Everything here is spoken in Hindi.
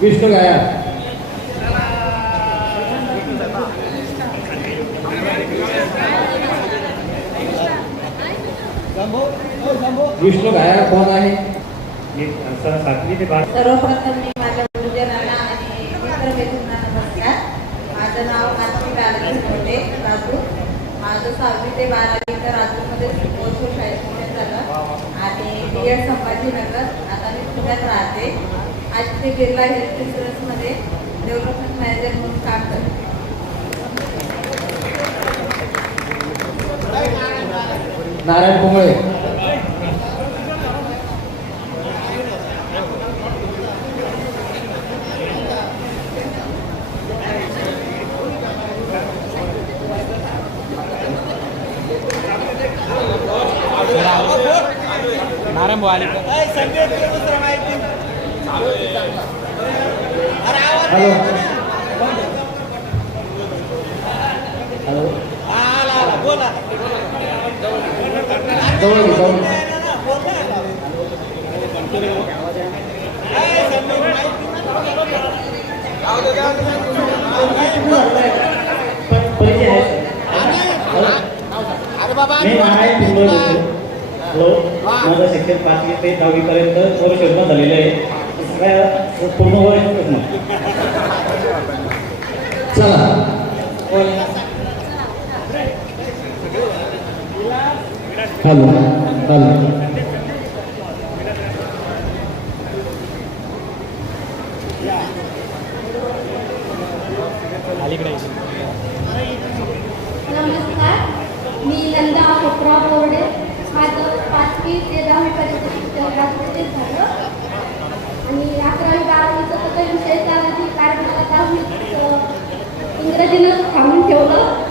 विष्णू गाया। विष्णू गाया कोण आहे ते सर्वप्रथम मी माझ्या गुरुजनांना आणि मित्रमैत्रिणींना नमस्कार. माझं नाव आरती बालाजी मोठे राजूर माझं सहावी ते बारावी तर राजूरमध्ये शिकवतो शाळेत आणि बी एड संभाजीनगर. आता मी पुण्यात राहते. आज ते बिर्ला हेल्थ इन्शुरन्समध्ये डेव्हलपमेंट मॅनेजर म्हणून काम करते. नारायण कुंबळे. आरंभ आले हॅलो. हॅलो बोला परिचय आहे अरे बाबा मी महाराज हॅलो माझं शिक्षण पाचवी ते दहावीपर्यंत सर्व क्षेत्रात झालेलं आहे. सगळ्या पूर्ण वय चला. हॅलो हॅलो नमस्कार. मी नंदा कोपरा बोर्डे ते दहावीपर्यंत शिक्षण राजमध्ये झालं. आणि अकरावी बारावीचा तर काही विषय झाला नाही कारण मला दहावी इंग्रजीनं थांबून ठेवलं.